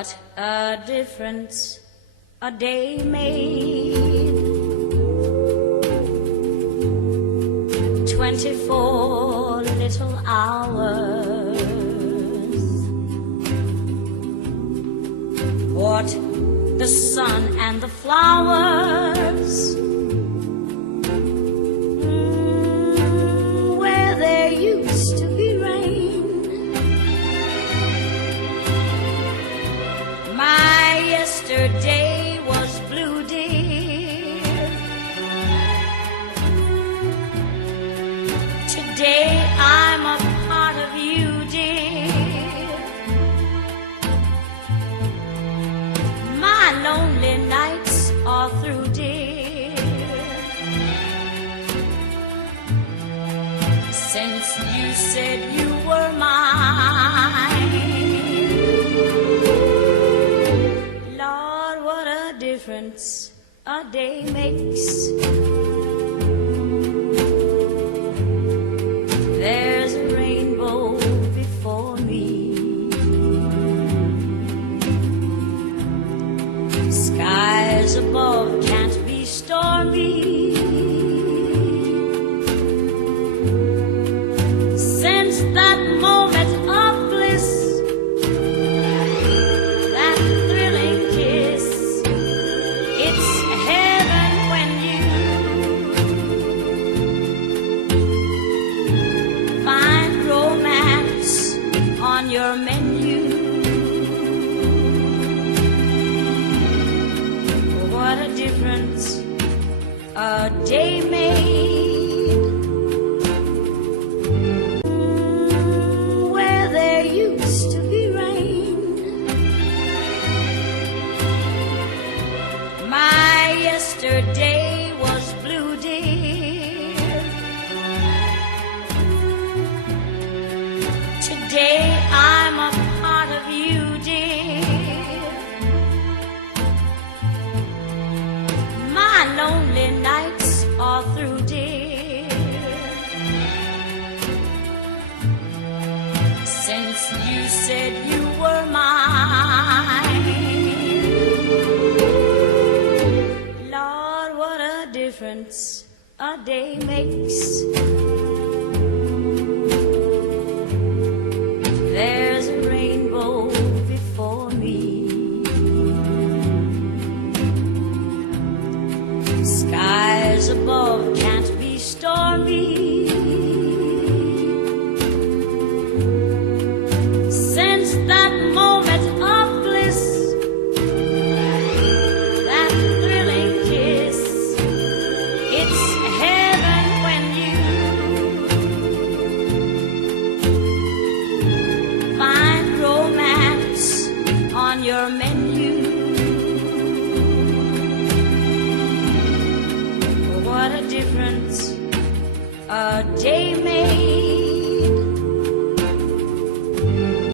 What a difference a day made. 24 little hours. What the sun and the flowers, where there used to be rain. My yesterday was blue, dear. Today I'm a part of you, dear. My lonely nights are through, dear. Since you said you were mine, Lord, what a difference a day makes. There's a rainbow before me. Skies above can't be stormy. Since that moment of bliss, that thrilling kiss, it's heaven when you find romance on your menu. What a difference a day made. Where there used to be rain. My yesterday was blue, dear. Today I'm a part of you, dear. My lonely nights are through, dear. Since you said you were mine, Lord, what a difference a day makes.